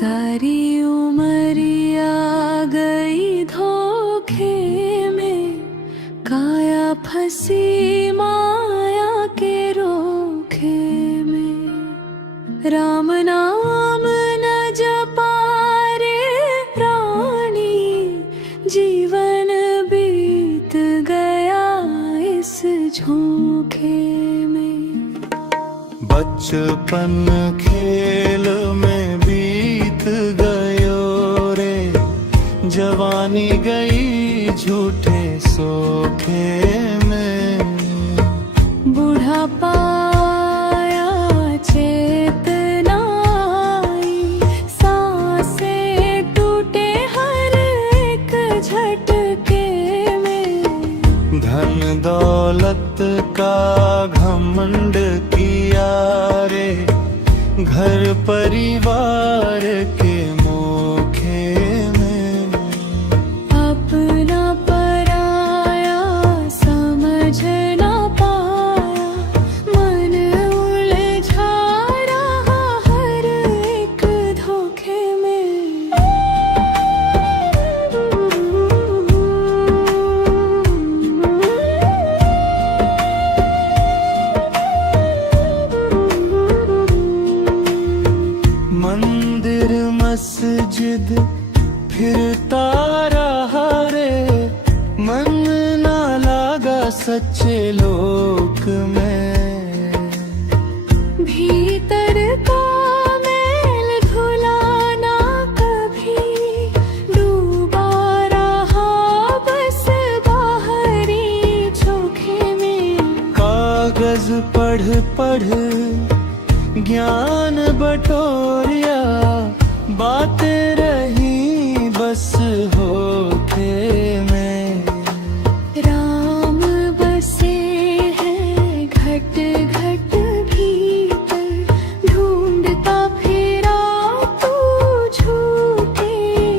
सारी उमरिया गई धोखे में, काया फंसी माया के रोखे में। राम नाम न जपा रे प्राणी, जीवन बीत गया इस झोंके में। बचपन खेल में बीत गयो रे, जवानी गई झूठे सोखे में। बुढ़ापा आया चेतना आई, सांसें टूटे हर एक झटके में। धन दौलत का घमंड किया रे, घर परिवार के मोखे में। अपना पराया समझ ना पाया, मन उलझा रहा हर एक धोखे में। मंदिर मस्जिद फिरता रहा रे, मन ना लागा सच्चे लोक में। भीतर का मैल धुला ना कभी, डूबा रहा बस बाहरी झोंके में। कागज पढ़ पढ़ ज्ञान बटोरिया, बातें रही बस होके में। राम बसे हैं घट घट भीतर, ढूंढता फिरा तू झूठे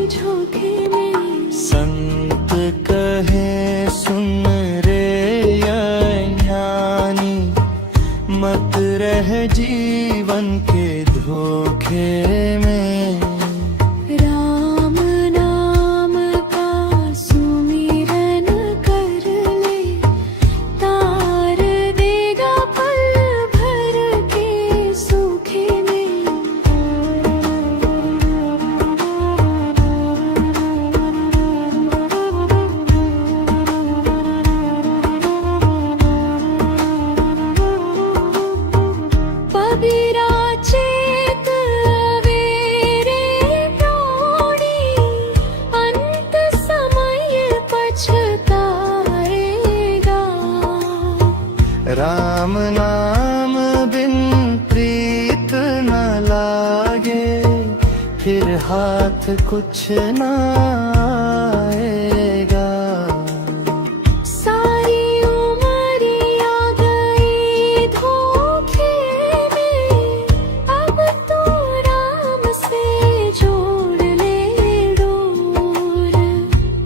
झोंके में। संत कहे सुन रे ज्ञानी, मत रह जीवन के धोखे में। राम नाम का सुमिरन कर ले, तार देगा पल भर के सूखे में। पबीरा चेत अवेरे प्राणी, अंत समय पछताएगा। राम नाम बिन प्रीत न लागे, फिर हाथ कुछ न आएगा। सारी उमरिया गई धोखे में, अब तो राम से जोड़ ले डोर।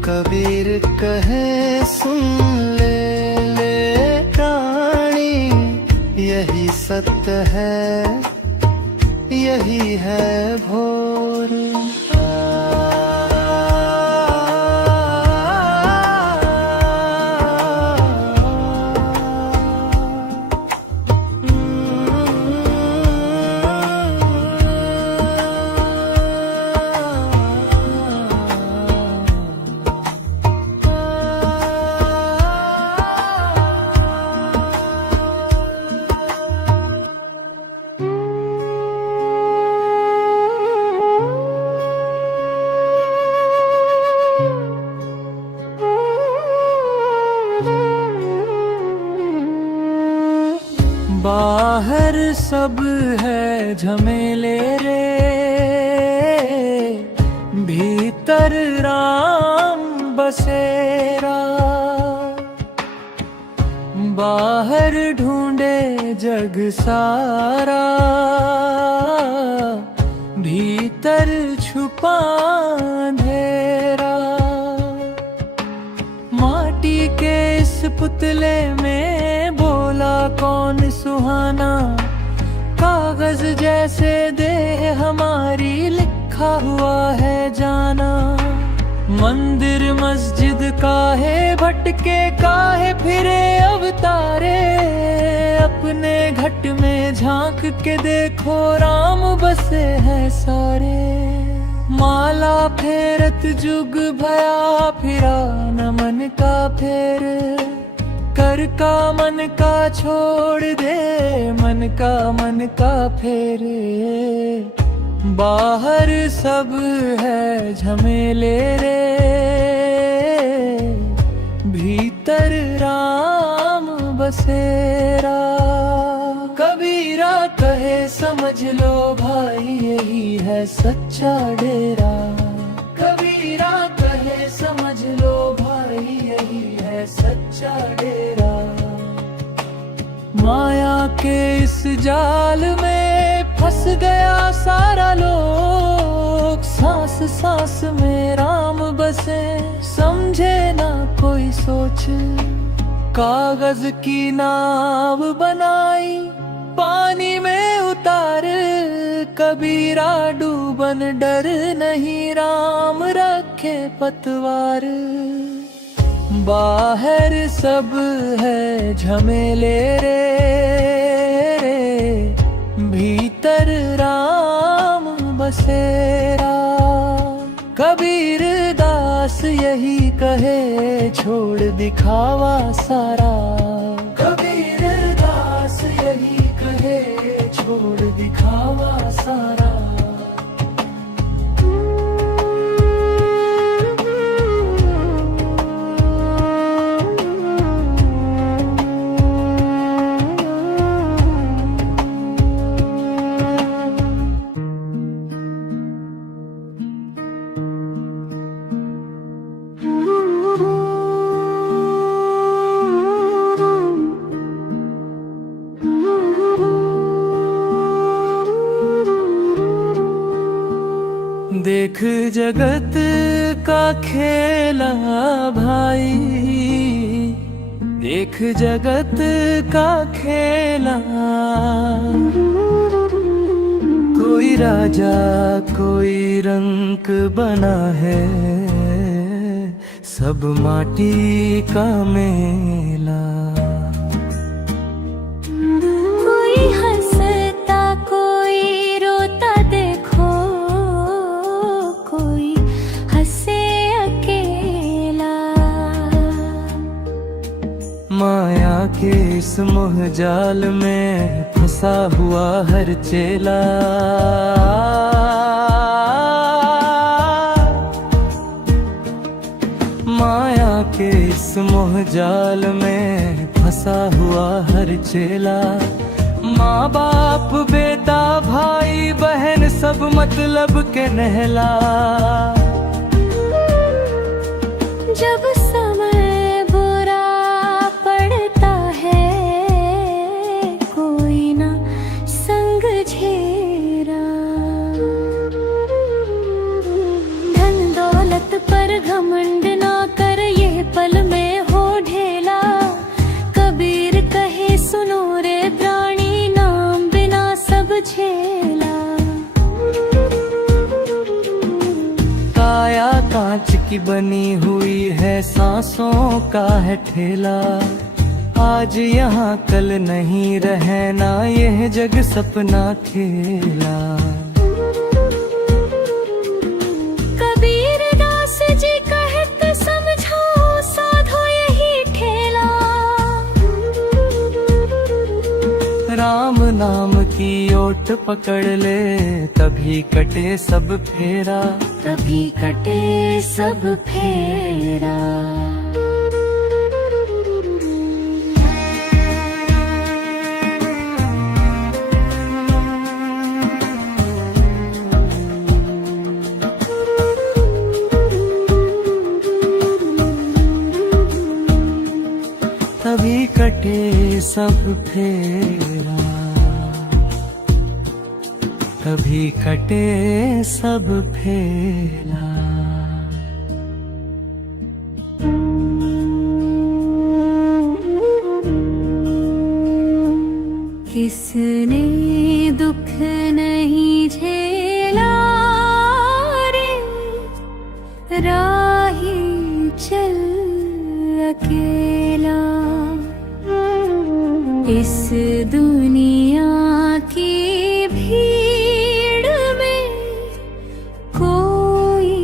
कबीर कहे सुन ले प्राणी, यही सत्य है यही है भोर। बाहर सब है झमेले रे, भीतर राम बसेरा। बाहर ढूंढे जग सारा, भीतर छुपा अंधेरा। माटी के इस पुतले में बोला कौन सुहाना, कागज जैसे दे हमारी लिखा लिखा हुआ है जाना। मंदिर मस्जिद काहे भटके, काहे फिरे अवतारे। अपने घट में झांक के देखो, राम बसे हैं सारे। माला फेरत जुग भया फिरा, न मन का फेर। कर का मन का छोड़ दे, मन का फेरे। बाहर सब है झमेले रे, भीतर राम बसेरा। कबीरा कहे समझ लो भाई, यही है सच्चा डेरा। कबीरा कहे समझ लो भाई, यही है सच्चा डेरा। माया के इस जाल में फंस गया सारा लोग। सांस सांस में राम बसे, समझे ना कोई सोच। कागज की नाव बनाई, पानी में उतार। कबीरा डूबन डर नहीं, राम रखे पतवार। बाहर सब है झमेले रे, भीतर राम बसेरा। कबीर दास यही कहे, छोड़ दिखावा सारा। कबीर दास यही कहे, छोड़ दिखावा सारा। देख जगत का खेला भाई, देख जगत का खेला। कोई राजा कोई रंक बना है, सब माटी का मेला। कोई हंसता कोई रोता देखो, कोई हंसे अकेला। माया के इस मोह जाल में फंसा हुआ हर चेला। माया के इस मोह जाल में फंसा हुआ हर चेला। माँ बाप बेटा भाई बहन सब मतलब के नहला। जब समय बुरा पड़ता है, कोई ना संग झेरा। धन दौलत पर घमंड ना कर, ये पल में हो ढेला। कबीर कहे सुनो रे प्राणी, नाम बिना सब झेला। काया कांच की बनी हुई है, सांसों का है ठेला। आज यहाँ कल नहीं रहना, यह जग सपना खेला। कबीर दास जी कहत समझो, साधो यही ठेला। राम नाम की ओट पकड़ ले, तभी कटे सब फेरा। तभी कटे सब फेरा। तभी कटे सब फेरा। तभी कटे सब फेरा। किसने दुख नहीं झेला, अकेला। इस दुनिया की भीड़ में कोई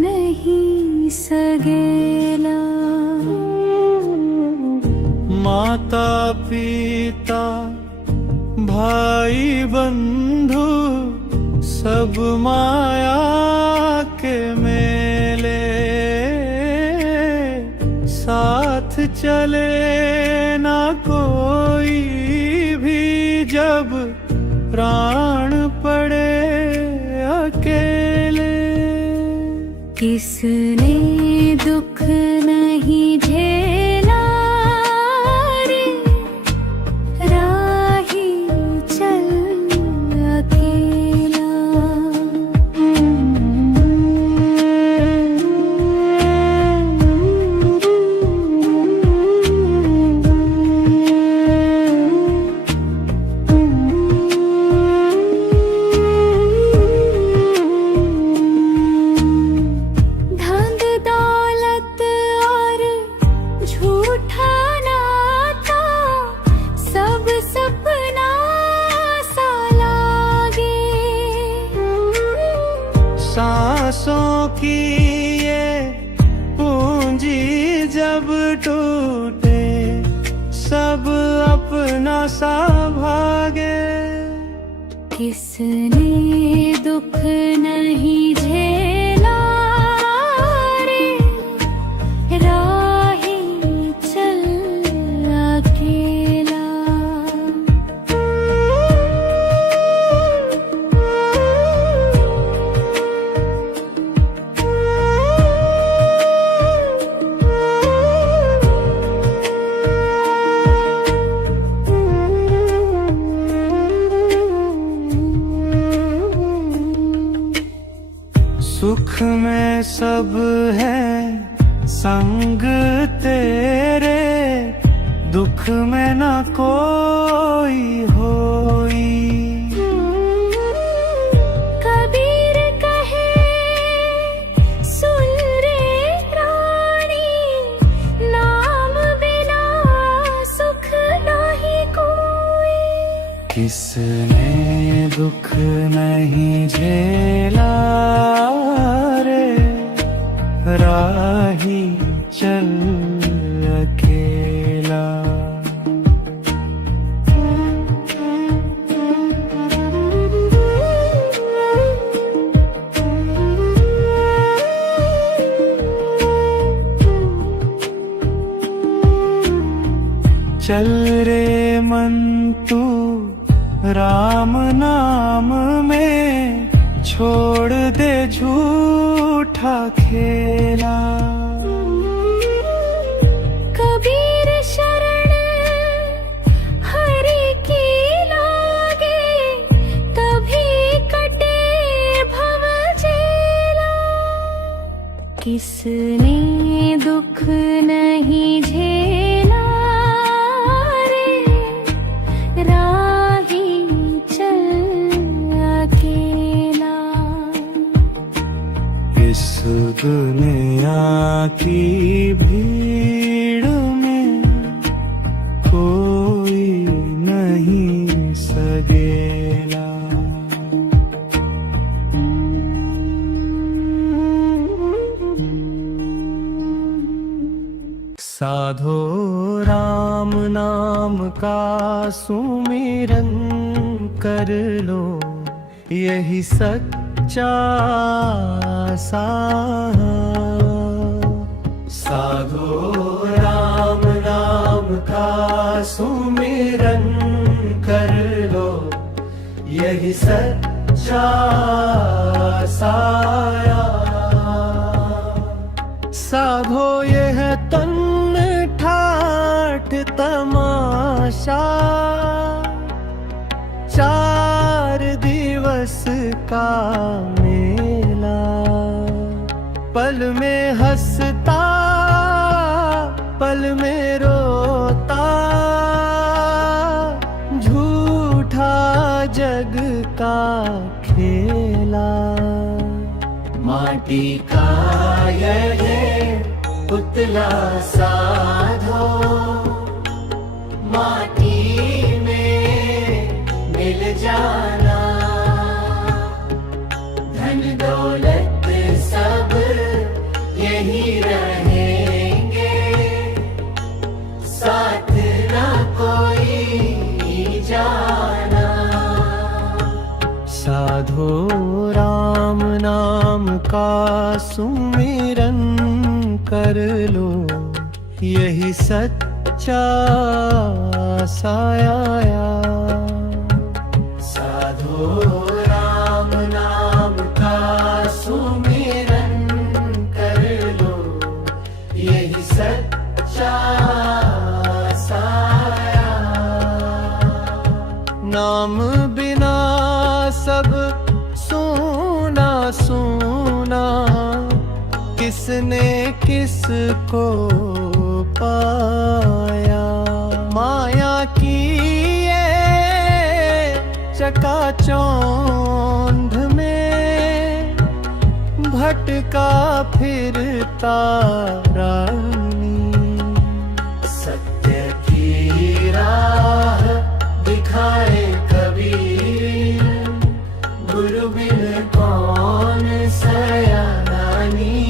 नहीं सगेला। माता पिता भाई बंधु सब माया के मेले, साथ चले ना कोई भी जब प्राण पड़े अकेले। किसने दुख नहीं झेला रे, राही चल अकेला। धन दौलत और झूठा नाता सब सपना सा लागे। सांसों की ये पूंजी जब टूटे सब अपना सा भागे। किसने दुख नहीं झेला रे, राही चल अकेला। सुख में सब है संग तेरे, दुख में न कोई होई। कबीर कहे सुन रे प्राणी, नाम बिना सुख नहीं कोई। किसने दुख नहीं झेला रे, राही चल अकेला। चल रे मन तू राम नाम में, छोड़ दे झूठा खेला। कबीर शरण हरि की लागे, तभी कटे भव झेला। किसने दुख नहीं झेला रे, राही चल अकेला। इस दुनिया की भीड़ में कोई नहीं सगेला। साधो राम नाम का सुमिरन कर लो, यही सच्चा साधो राम नाम का सुमिरन कर लो, यही सच्चा साया। साधो यह तन ठाठ तमाशा, 4 दिवस का मेला। पल में हंसता पल में रोता, झूठा जग का खेला। माटी का यह पुतला साधो माटी में मिल जाना, धन दौलत सब यही रहेंगे, साथ न कोई जाना। साधो राम नाम का सुमिरन कर लो, यही सच्चा साया। साधो राम नाम का सुमिरन कर लो, यही सच्चा साया। नाम बिना सब सूना सूना, किसने किसको पाया। माया की ये चकाचौंध में भटका फिरता रानी, सत्य की राह दिखाए कबीर, गुरु बिन कौन सयानी।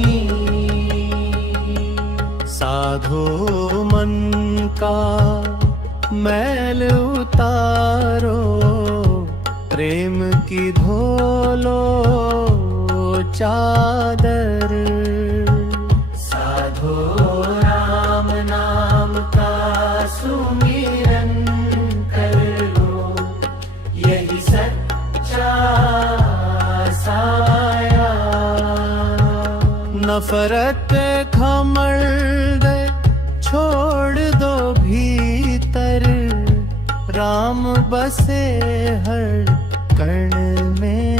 साधो मन का मैल उतारो, प्रेम की धोलो चादर। साधो राम नाम का सुमिरन कर लो, यही सच्चा साया। नफरत घमंड छोड़ दो भीतर, राम बसे हर कण में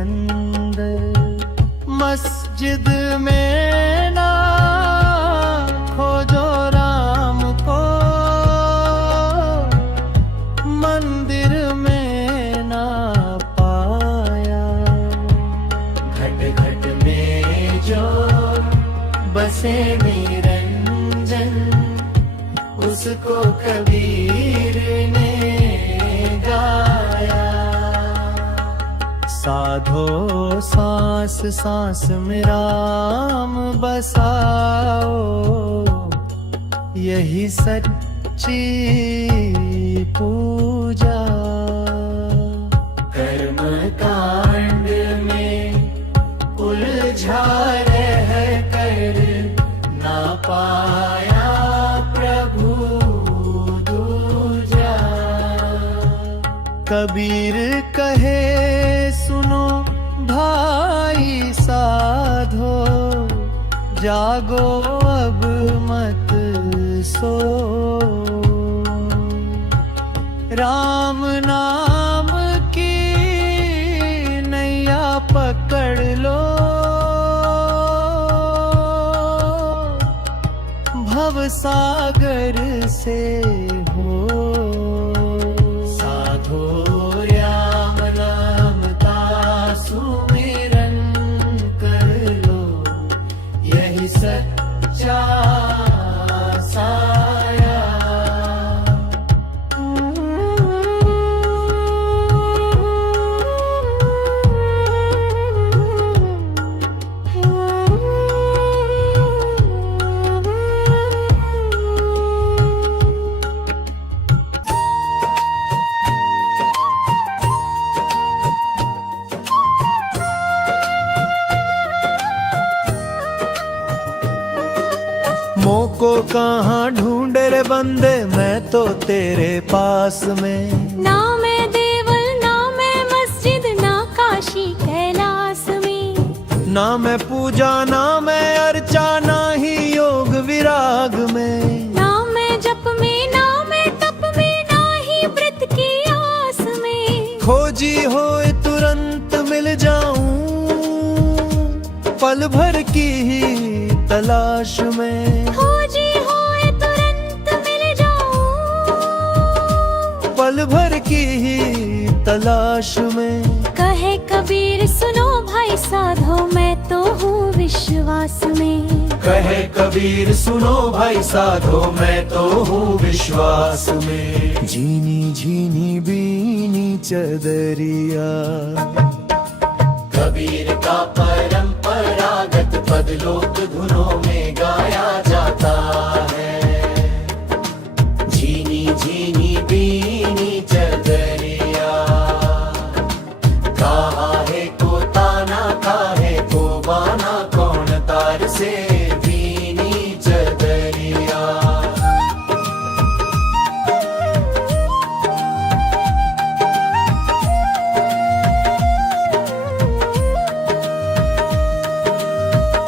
अंदर। मस्जिद में ना खोजो राम को, मंदिर में ना पाया। घट घट में जो बसे निरंजन, उसको कबीर ने गाया। साधो सांस सांस में राम बसाओ, यही सच्ची पूजा। कर्म कांड में उलझा रह कर ना पाया प्रभु दूजा। कबीर कहे सुनो भाई साधो, जागो अब मत सो। राम नाम की नैया पकड़ लो, भव सागर से हो। साधो राम नाम का सुमिरन कर लो, यही सच्चा साया। मोको कहाँ ढूंढे रे बंदे, मैं तो तेरे पास में। ना मैं देवल ना मैं मस्जिद, ना काशी कैलाश में। ना मैं पूजा ना मैं अर्चा, ना ही योग विराग में। ना मैं जप में ना मैं तप में, ना ही व्रत की आस में। खोजी होए तुरंत मिल जाऊं, पल भर की ही तलाश में। खोजी होए तुरंत मिल जाऊं, पल भर की ही तलाश में। कहे कबीर सुनो भाई साधो, मैं तो हूँ विश्वास में। कहे कबीर सुनो भाई साधो मैं तो हूँ विश्वास में। झीनी झीनी बीनी चदरिया कबीर का परंपरागत पद लोक धुनों में गाया जाता है। झीनी झीनी बीनी चदरिया कहा है को ताना काहे को बाना कौन तार से बीनी चदरिया।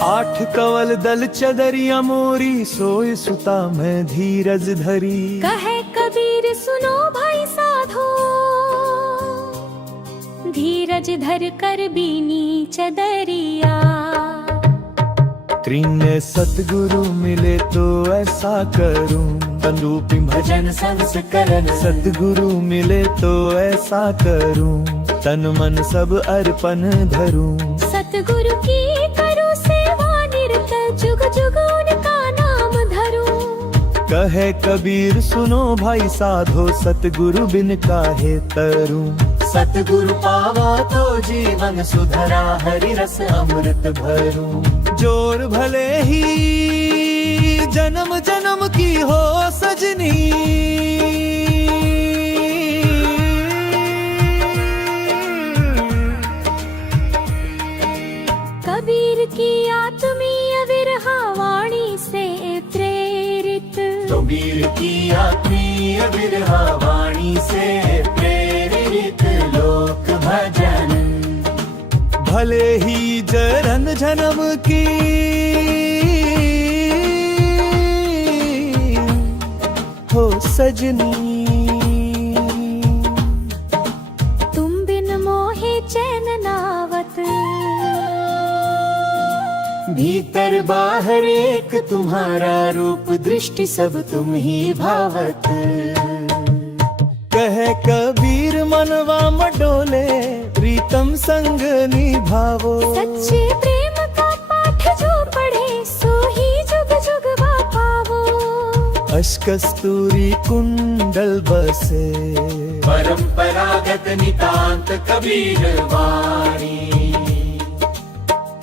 आठ कवल दल चदरिया मोरी सोए सुता मैं धीरज धरी। कहे कबीर सुनो भाई साधो धीरज धर कर बीनी चदरिया। त्रिने सतगुरु मिले तो ऐसा करूं तनुपि भजन संस्करण। सतगुरु मिले तो ऐसा करूं तन मन सब अर्पण धरूं। सतगुरु की करूं सेवा निरत जुग जुग उनका नाम धरूं। कहे कबीर सुनो भाई साधो सतगुरु बिन काहे तरूं। सतगुरु पावा तो जीवन सुधरा हरि रस अमृत भरूं। जोर भले ही जन्म जन्म की हो सजनी। कबीर की आत्मीय विरहा वाणी से प्रेरित। कबीर की आत्मीय विरहा वाणी से प्रेरित लोक भजन। भले ही जन्म जन्म की हो सजनी। तुम बिन मोहे चैन नावत। भीतर बाहर एक तुम्हारा रूप दृष्टि सब तुम ही भावत। कहे कबीर मनवा मडोले प्रीतम संग निभावो। सच्चे प्रेम का पाठ जो पढ़े सो ही जुग जुग पावो। अशकस्तूरी कुंडल बसे परंपरागत नितांत कबीर वाणी।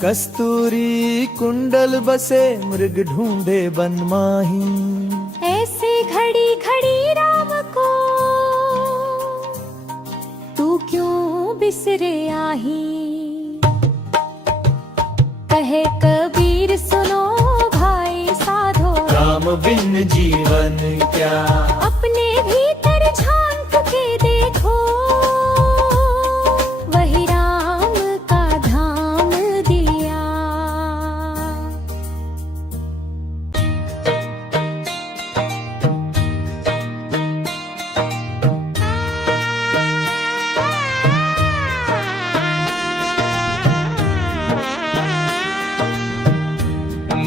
कस्तूरी कुंडल बसे मृग ढूंढे बनमाही। ऐसे घड़ी घड़ी राम को तू क्यों बिसरे आही। कहे कबीर सुनो भाई साधो राम बिन जीवन क्या। अपने भीतर झांक के देखो वही राम का धाम दिया।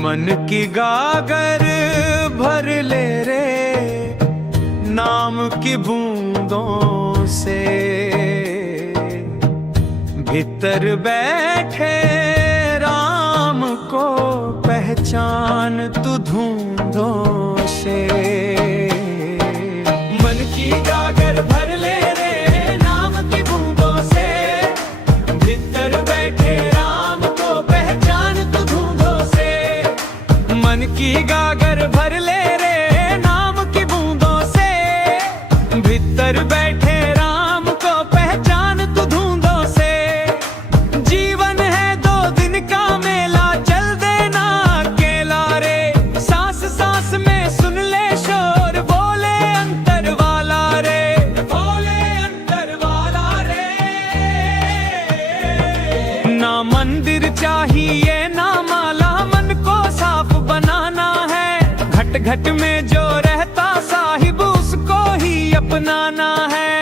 मन की गागर भर ले रे नाम की बूंदों से। भीतर बैठे राम को पहचान तू धूंधों से। मन की गागर भर ले रे नाम की बूंदों से। भीतर बैठे राम को पहचान तू धूंधों से। मन की गागर भर ले रे नाम की बूंदों से। भीतर बैठे राम को पहचान तू धूंधों से। जीवन है दो दिन का मेला चल देना अकेला रे। सांस सांस में सुन ले शोर बोले अंतर वाला रे। बोले अंतर वाला रे। ना मंदिर चाहिए ना माला मन को साफ बनाना है। घट घट में जो रहता साहिब उसको ही अपनाना है।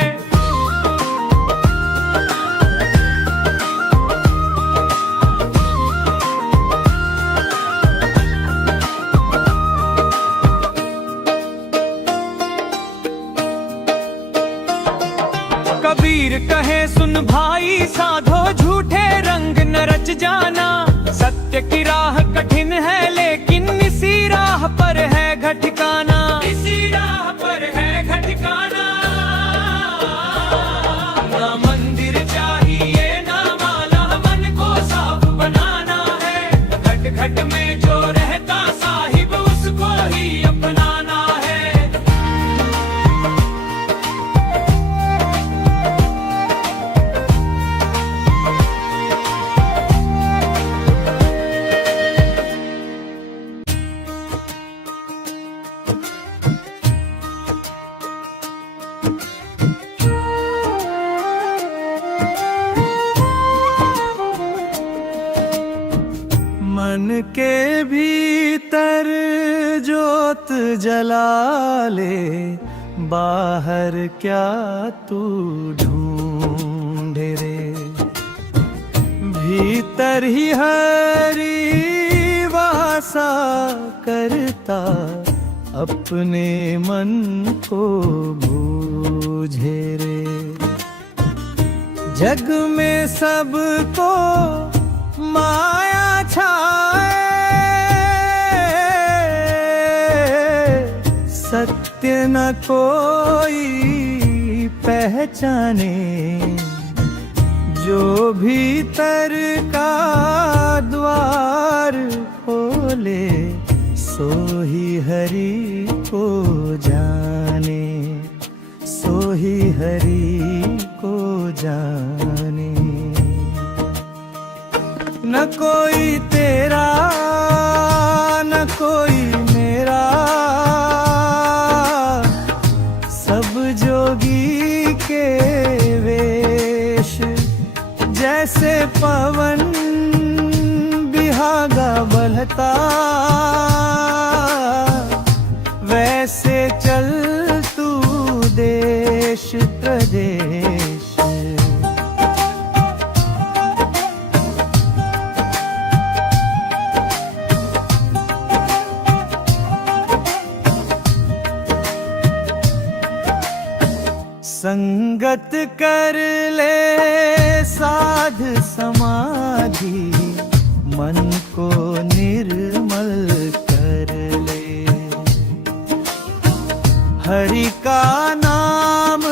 कबीर कहे सुन भाई साधो झूठे रंग न रच जाना। सत्य की राह कठिन है लेकिन मन के भीतर जोत जला ले, बाहर क्या तू ढूंढे रे। भीतर ही हरि वासा करता, अपने मन को बूझे रे। जग में सबको माया छाए, सत्य न कोई पहचाने। जो भीतर का द्वार खोले, सो ही हरि को जाने, सो ही हरि को जाने। न कोई तेरा न कोई मेरा, सब जोगी के वेश। जैसे पवन बिहागा बहता, वैसे चल तू देश प्रदेश। संगत कर ले साध समाधि, मन को निर्मल कर ले। हरि का नाम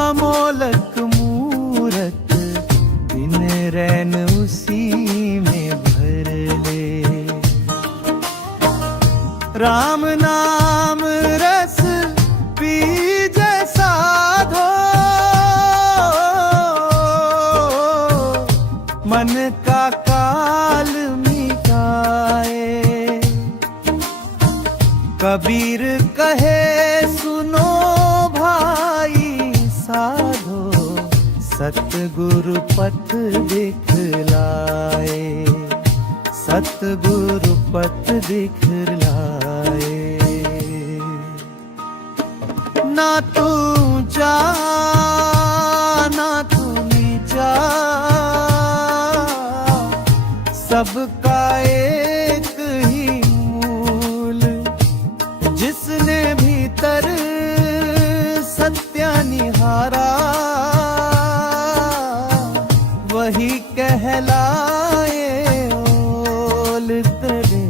अमोलक मूरत, दिन रैन उसी में भर ले। राम नाम रस पी साधो, मन का काल मिटाए। कबीर कहे सुनो भाई साधो, सतगुरु पथ दिखलाए, सतगुरु पथ दिखलाए। ना तू ऊंचा ना तू नीचा, सबका एक ही मूल। जिसने भीतर सत्य निहारा, वही कहलाए ओल तेरे।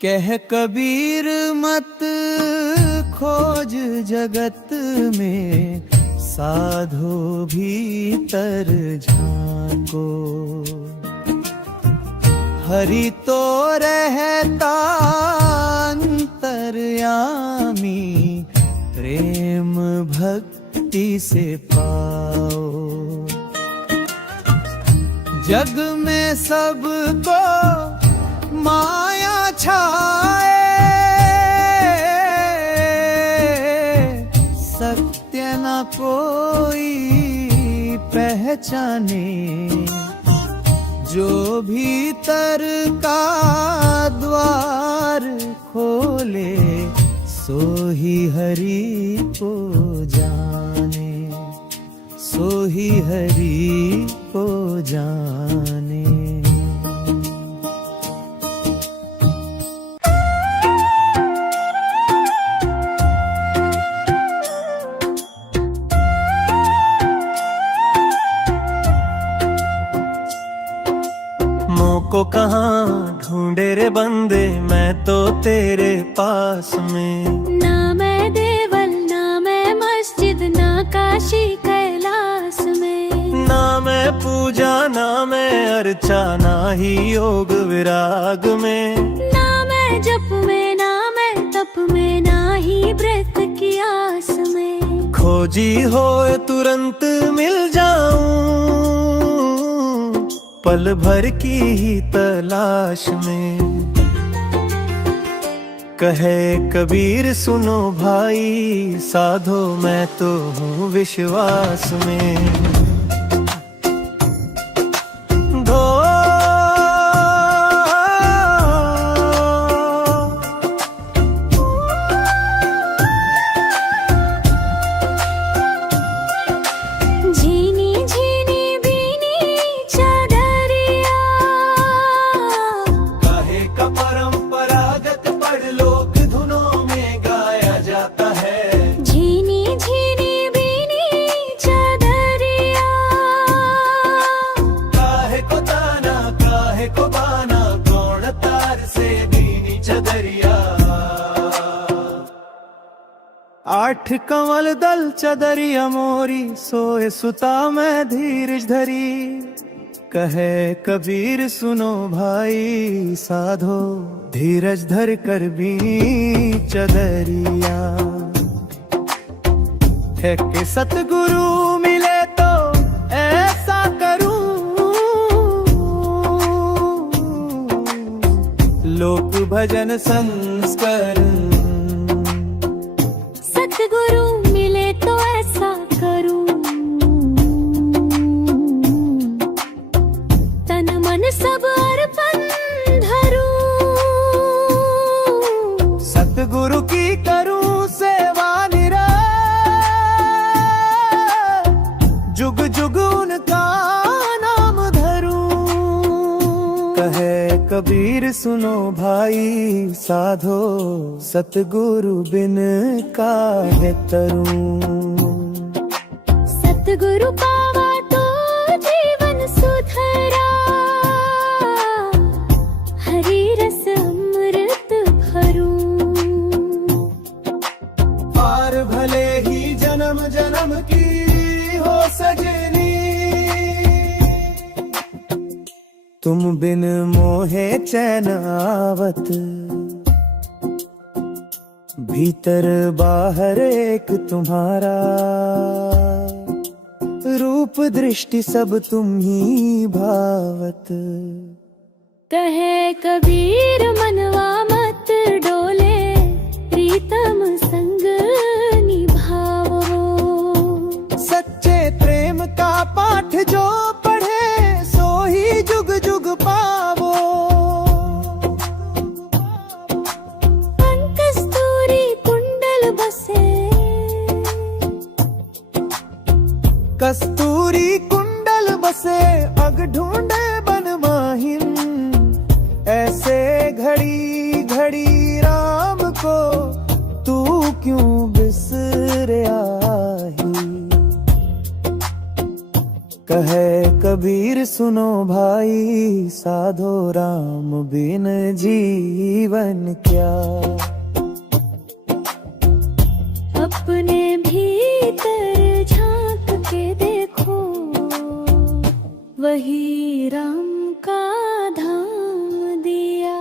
कह कबीर मत खोज जगत में, साधो भीतर झांको। हरि तो रहता अंतर्यामी, प्रेम भक्ति से पाओ। जग में सबको माया छाए, सत्य न कोई पहचाने। जो भीतर का द्वार खोले, सो ही हरि को जाने, सो ही हरि को जाने। को कहाँ ढूंढे रे बंदे, मैं तो तेरे पास में। ना मैं देवल ना मैं मस्जिद, ना काशी कैलाश में। ना मैं पूजा ना मैं अर्चा, ना ही योग विराग में। ना मैं जप में ना मैं तप में, ना ही व्रत की आस में। खोजी हो तुरंत मिल जाऊं, पल भर की ही तलाश में। कहे कबीर सुनो भाई साधो मैं तो हूँ विश्वास में। आठ कंवल दल चदरिया मोरी सोए सुता मैं धीरज धरी। कहे कबीर सुनो भाई साधो धीरज धर कर भी चदरिया। है कि सतगुरु मिले तो ऐसा करूं, लोक भजन संस्करण। सतगुरु मिले तो ऐसा करूं, तन मन सब अर्पण धरूं। सतगुरु की करूं सेवा निरत, जुग जुग उनका नाम धरूं। कहे कबीर सुनो भाई साधो सतगुरु बिन काहे तरूं। सतगुरु पावा तो जीवन सुधरा, हरि रस अमृत भरूं। पार भले ही जन्म जन्म की हो सजनी, तुम बिन मोहे चैन आवत। भीतर बाहर एक तुम्हारा, रूप दृष्टि सब तुम ही भावत। कहे कबीर मनवा मत डोले, प्रीतम संग निभाओ। सच्चे प्रेम का पाठ जो पढ़े सो ही जुग जुग पावो। कस्तूरी कुंडल बसे, कस्तूरी कुंडल बसे अग ढूंढे बन माहिम। ऐसे घड़ी घड़ी राम को तू क्यों बिसरा ही। कहे कबीर सुनो भाई साधो राम बिन जीवन क्या। अपने भीतर झांक के देखो, वही राम का धाम दिया।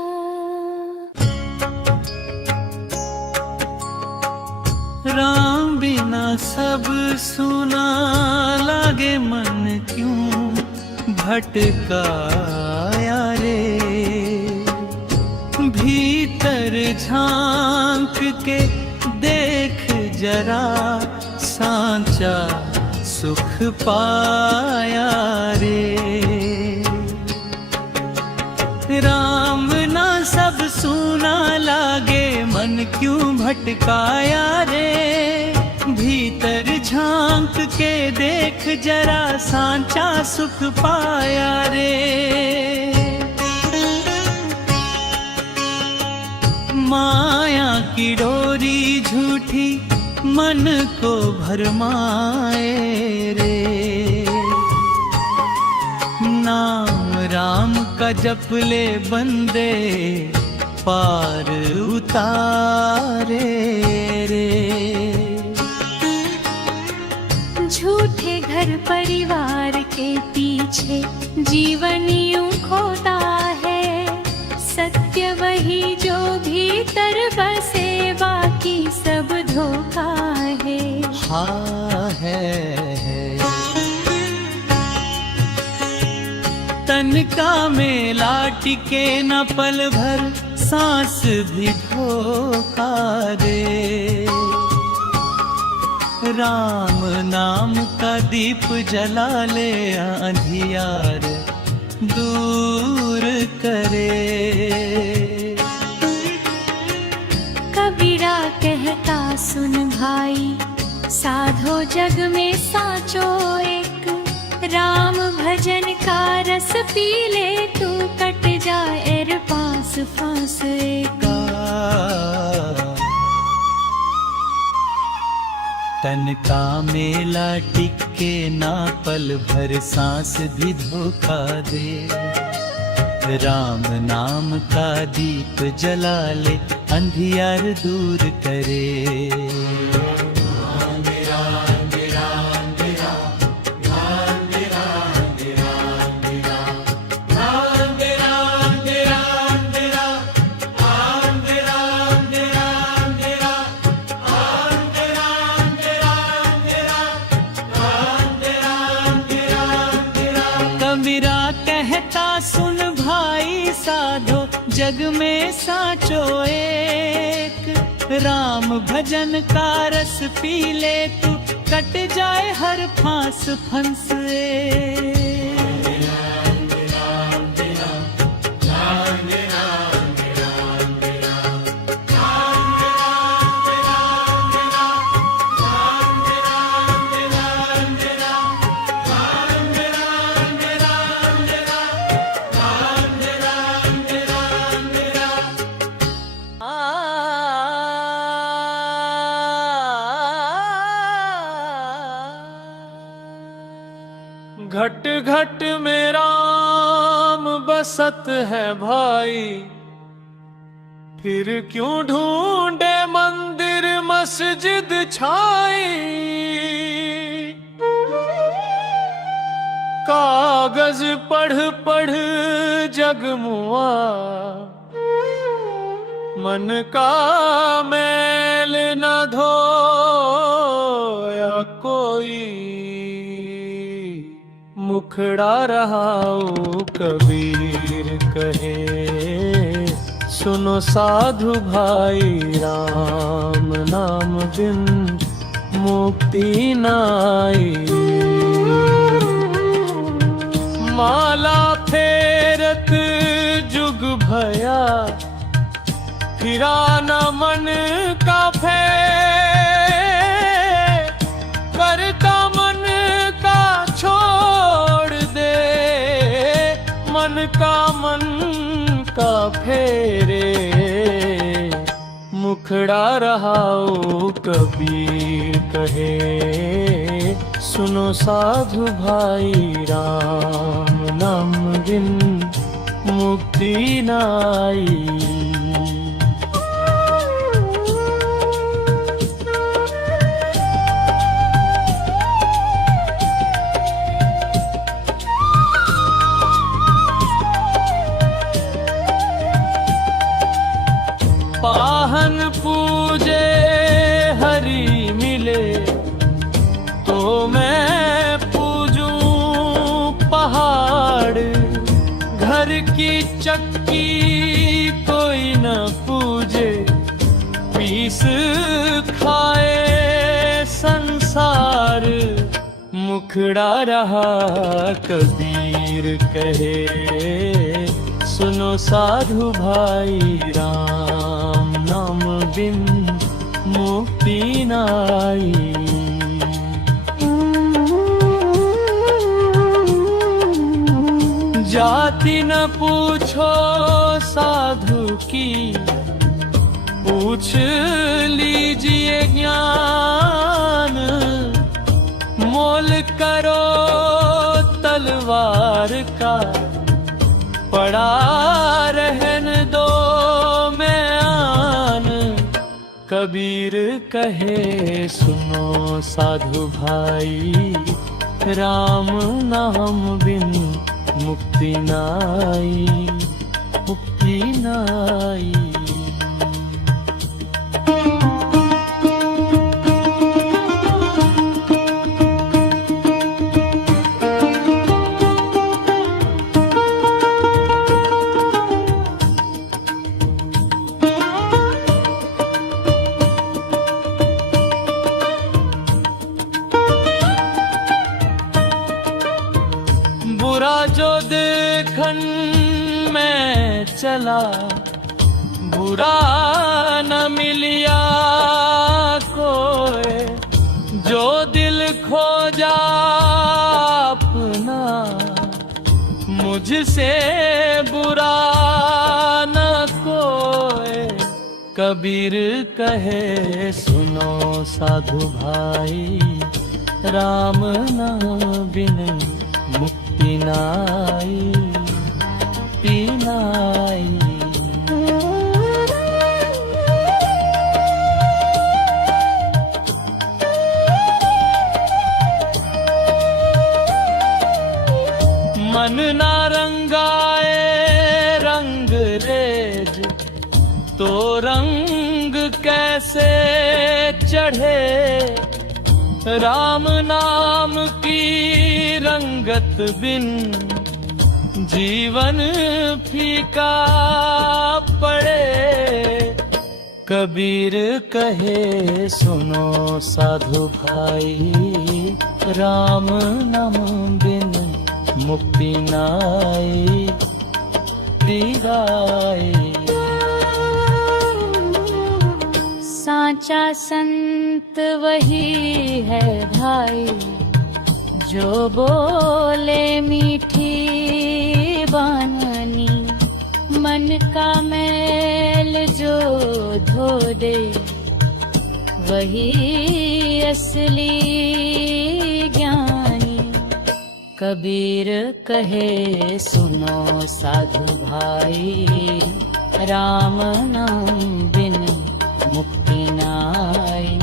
राम बिना सब सुना लागे मन क्यों भटकाया रे। भीतर झांक के देख जरा सांचा सुख पाया रे। राम ना सब सुना लागे मन क्यों भटकाया रे। भीतर झांक के देख जरा सांचा सुख पाया रे। माया की डोरी झूठी मन को भरमाए रे। नाम राम का जप ले बंदे पार उतारे रे। झूठे घर परिवार के पीछे जीवन यूं खोता है। सत्य वही जो भीतर बसे, बाकी सब धोखा है। हाँ है। तन का मेला टिके न पल भर, सांस भी धोखा दे। राम नाम का दीप जला ले, अंधियार दूर करे। कबीरा कहता सुन भाई, साधो जग में साचो एक। राम भजन का रस पी ले तू, कट जाए रे पास फांस एक। तन का मेला टिके ना, पल भर सांस भी धोखा दे। राम नाम का दीप जला ले, अंधियार दूर करे। कबीरा कहता सुन भाई, साधो जग में साचो एक। राम भजन का रस पी ले तू, कट जाए हर फांस फंस एक। घट घट में राम बसत है भाई, फिर क्यों ढूंढे मंदिर मस्जिद छाई। कागज पढ़ पढ़ जगमुआ, मन का मैल न धोया कोई। मुखड़ा रहाओ कबीर कहे, सुनो साधु भाई। राम नाम बिन मुक्ति नाई। माला फेरत जुग भया, फिरा न मन का फेर। करता मन का छोड़ दे, मन का फेरे। मुखड़ा रहाओ कबीर कहे, सुनो साधु भाई। राम नाम बिन मुक्ति नाई। पाहन पूजे हरि मिले, तो मैं पूजूं पहाड़। घर की चक्की कोई न पूजे, पीस खाए संसार। मुखड़ा रहा कबीर कहे, सुनो साधु भाई। राम नाम बिन मुक्ति नाई। जाति न पूछो साधु की, पूछ लीजिए ज्ञान। मोल करो तलवार का, पड़ा रहन दो मैं आन। कबीर कहे सुनो साधु भाई, राम नाम बिन मुक्ति नाई, मुक्ति नाई। चला, बुरा न मिलिया कोई, जो दिल खोजा अपना, मुझसे बुरा न कोई। कबीर कहे सुनो साधु भाई, राम नाम बिन मुक्ति नाई, नाई। मन ना रंगाए रंग रेज, तो रंग कैसे चढ़े। राम नाम की रंगत बिन, जीवन फीका पड़े। कबीर कहे सुनो साधु भाई, राम नाम बिन मुक्ति नाई, तीराई। साचा संत वही है भाई, जो बोले मीठी बानी, मन का मैल जो धो दे, वही असली ज्ञानी। कबीर कहे सुनो साधु भाई, राम नाम बिन मुक्ति नाई,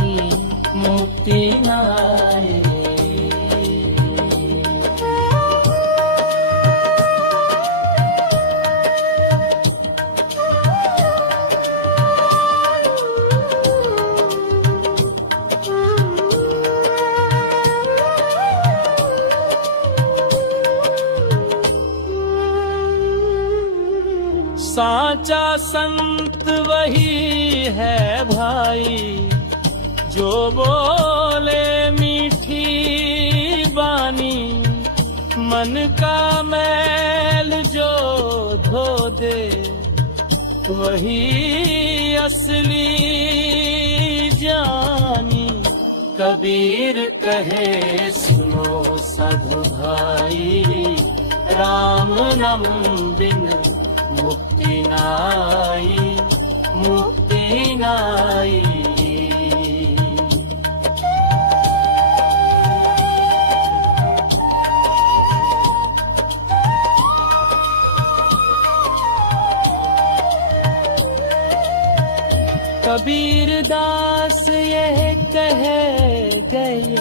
मुक्ति नाई। साचा संत वही है भाई, जो बोले मीठी बानी, मन का मैल जो धो दे, वही असली जानी। कबीर कहे सुनो साधु भाई, राम नाम बिन मुक्ति नाई, मुक्ति नाई। कबीर दास यह कह गए,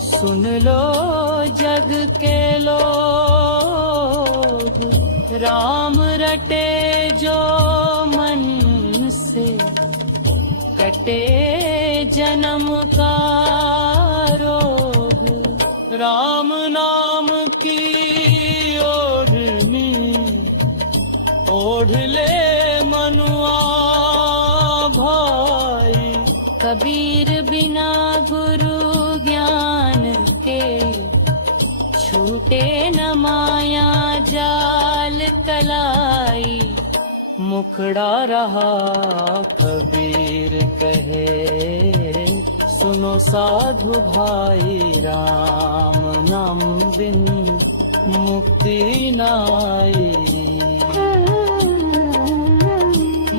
सुन लो जग के लोग, राम रटे जो मन से, कटे जन्म का रोग। राम नाम की ओढ़नी ओढ़ ले मनुआ भाई। कबीर बिना गुरु ज्ञान के, छूटे न माया जाल कलाई। मुखड़ा रहा कबीर कहे, सुनो साधु भाई, राम नाम बिन मुक्ति नाई।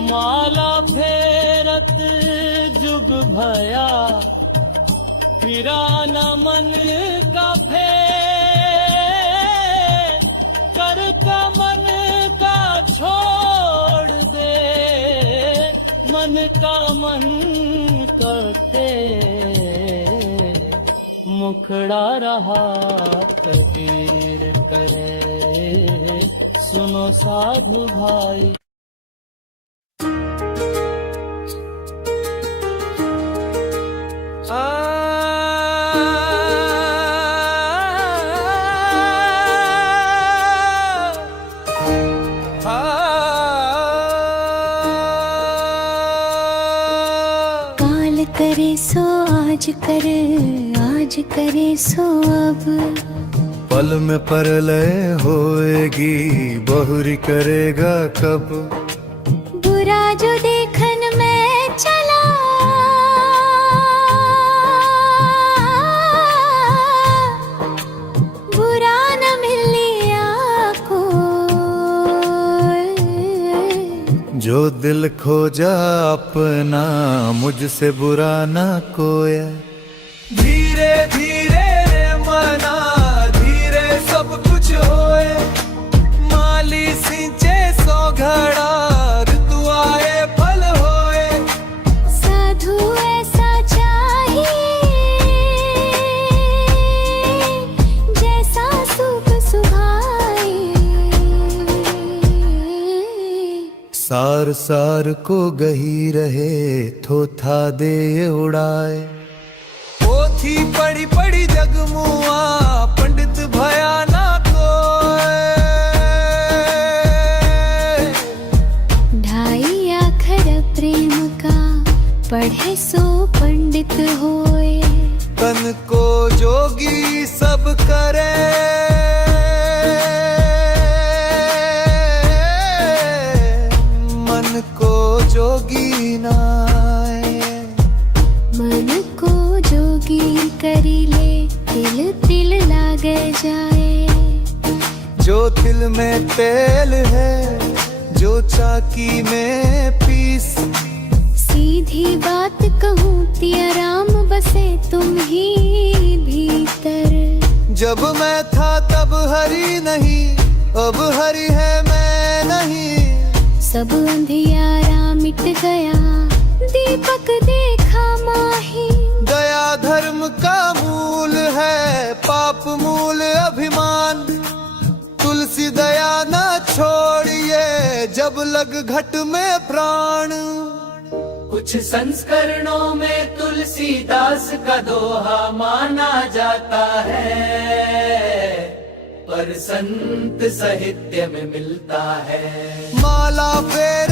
माला फेरत जुग भया, फिरा न मन का फेर, कर का मन का छोड़ दे, मन का मन करते। मुखड़ा रहा कबीर करे, सुनो साधु भाई। काल करे सो आज कर, आज करे सो अब, पल में परलय होएगी, बहुरी करेगा कब। बुरा जो देखन में चला, बुरा न मिलिया को। जो दिल खोजा अपना, मुझसे बुरा ना कोया। धीरे धीरे रे मना, धीरे सब कुछ होए। माली सिंचे सो घड़ा, ऋतु आए फल होए। साधु ऐसा चाहिए, जैसा सुख सुहाए। सार सार को गही रहे, थोथा दे उड़ाए। पोथी पढ़ी पढ़ी जगमुआ, पंडित भया ना कोय। ढाई आखर प्रेम का, पढ़े सो पंडित होए। तन को जोगी सब करे, मन को जोगी नाए। मन को जोगी करी ले, तिल तिल लागे जाए। जो तिल में तेल है, जो चाकी में पीस। सीधी बात कहूँ तिया राम, बसे तुम ही भीतर। जब मैं था तब हरि नहीं, अब हरि है मैं नहीं। सब अंधियारा मिट गया, दीपक देखा माही। दया धर्म का मूल है, पाप मूल अभिमान। तुलसी दया न छोड़िए, जब लग घट में प्राण। कुछ संस्करणों में तुलसीदास का दोहा माना जाता है, पर संत साहित्य में मिलता है। माला फेर